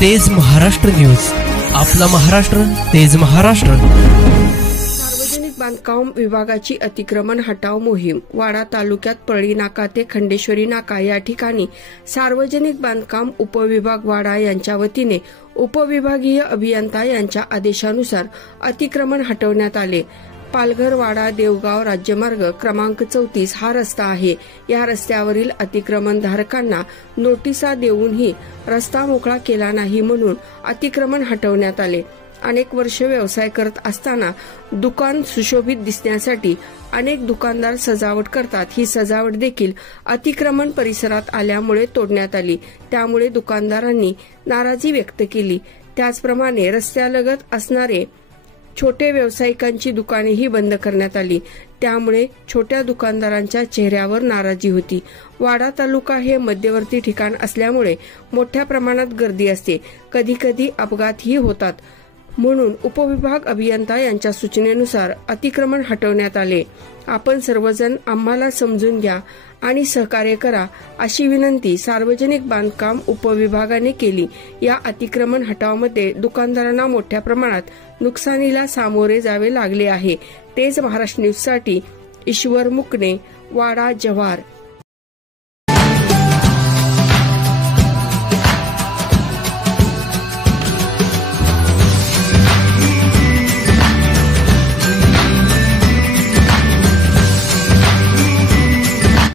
तेज महाराष्ट्र न्यूज, आपला महाराष्ट्र, तेज महाराष्ट्र। सार्वजनिक बांधकाम विभागाची अतिक्रमण हटाव मोहीम वाडा तालुक्यात पळी नाका ते खंडेश्वरी नाका या ठिकाणी सार्वजनिक बांधकाम उपविभाग वाडा यांच्या वतीने उपविभागीय अभियंता यांच्या आदेशानुसार अतिक्रमण हटवण्यात आले। पालघर वाडा देवगाव राज्यमार्ग क्रमांक 34 हा रस्ता आहे। या रस्त्यावरील अतिक्रमण धारकांना नोटिसा देऊनही रस्ता मोकळा केला नाही म्हणून अतिक्रमण हटवण्यात आले। अनेक वर्ष व्यवसाय करत असताना दुकान सुशोभित दिसण्यासाठी अनेक दुकानदार सजावट करतात। ही सजावट देखील अतिक्रमण परिसरात आल्यामुळे तोडण्यात आली। त्यामुळे दुकानदारांनी नाराजी व्यक्त केली। त्याचप्रमाणे रस्त्यालगत असणारे छोटे व्यावसायिकांची दुकानेही बंद करण्यात आली। त्यामुळे छोट्या दुकानदारांच्या चेहऱ्यावर नाराजी होती। वाडा तालुका हे मध्यवर्ती ठिकाण असल्यामुळे मोठ्या प्रमाणात गर्दी असते, कधी कधी अपघातही होतात। म्हणून उपविभाग अभियंता यांच्या सूचनेनुसार अतिक्रमण हटवण्यात आले। आपण सर्वजण आम्हाला समजून घ्या आणि सहकार्य करा अशी विनंती सार्वजनिक बांधकाम उपविभागाने केली। या अतिक्रमण हटावमध्ये दुकानदारांना मोठ्या प्रमाणात नुकसानीला सामोरे जावे लागले आहे। तेज महाराष्ट्र न्यूजसाठी ईश्वर मुकणे, वाडा जव्हार।